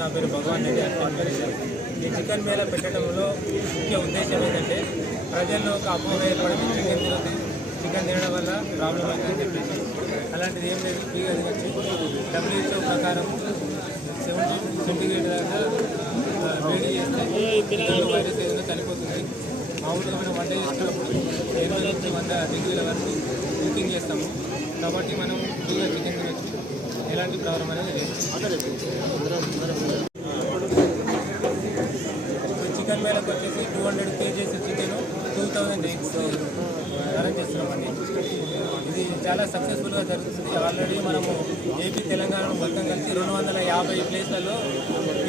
నా పేరు భగవాన్ రెడ్డి అడ్మినిస్ట్రేటర్. ఈ చికెన్ మేళా పెట్టడంలో ముఖ్య ఉద్దేశం ఏంటంటే ప్రజల్లో ఒక అపోహ ఏర్పడింది, చికెన్ తినడం వల్ల ప్రాబ్లం అవుతుందని చెప్పేసి. అలాంటిది ఏం లేదు, ఫ్రీగా తినచ్చు. WHO ప్రకారం 70 సెంటీగ్రేడ్ దాకా వేడి చేస్తే వైరస్ ఏదైనా చనిపోతుంది. మామూలుగా మనం వంట చేస్తున్నప్పుడు 80 నుంచి 100 డిగ్రీల వరకు కుకింగ్ చేస్తాము కాబట్టి మనం ఫ్రీగా చికెన్ తినచ్చు, ఎలాంటి ప్రాబ్లం అనేది లేదు. చికెన్ మేళకు వచ్చేసి 200 kgs చికెన్ 2000 eggs అరేంజ్ చేస్తున్నామండి. ఇది చాలా సక్సెస్ఫుల్గా జరుగుతుంది. ఆల్రెడీ మనము ఏపీ తెలంగాణ మొత్తం కలిసి 250 ప్లేస్లలో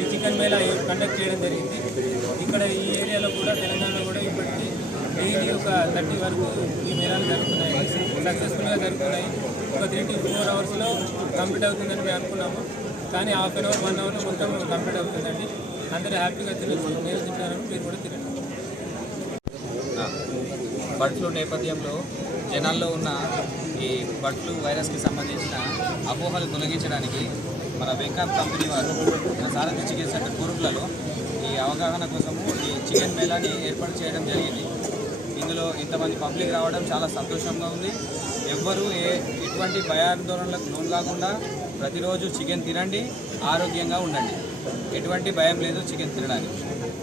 ఈ చికెన్ మేళా కండక్ట్ చేయడం జరిగింది. ఇక్కడ ఈ ఏరియాలో కూడా తెలంగాణలో కూడా ఇప్పటికీ డైలీ ఒక 30 వరకు ఈ మేళాలు జరుగుతున్నాయి, సక్సెస్ఫుల్గా జరుగుతున్నాయి. ఒక 3 to 4 అవర్స్లో కంప్లీట్ అవుతుందని మేము అనుకున్నాము, కానీ హాఫ్ అన్ అవర్ 1 అవర్లో మొత్తం కంప్లీట్ అవుతుందండి. అందరూ హ్యాపీగా తినచ్చు. నేను తింటాను, మీరు కూడా తినండి. బర్డ్ ఫ్లూ నేపథ్యంలో జనాల్లో ఉన్న ఈ బర్డ్ ఫ్లూ వైరస్కి సంబంధించిన అపోహలు తొలగించడానికి మన వెంకాప్ కంపెనీ వారు సారథి చికెన్ సెంటర్ కూరుట్లలో ఈ అవగాహన కోసము ఈ చికెన్ మేళాని ఏర్పాటు చేయడం జరిగింది. ఇందులో ఇంతమంది పబ్లిక్ రావడం చాలా సంతోషంగా ఉంది. ఎవ్వరూ ఎటువంటి భయాందోళనలకు లోన్ కాకుండా ప్రతిరోజు చికెన్ తినండి, ఆరోగ్యంగా ఉండండి. ఎటువంటి భయం లేదు చికెన్ తినడానికి.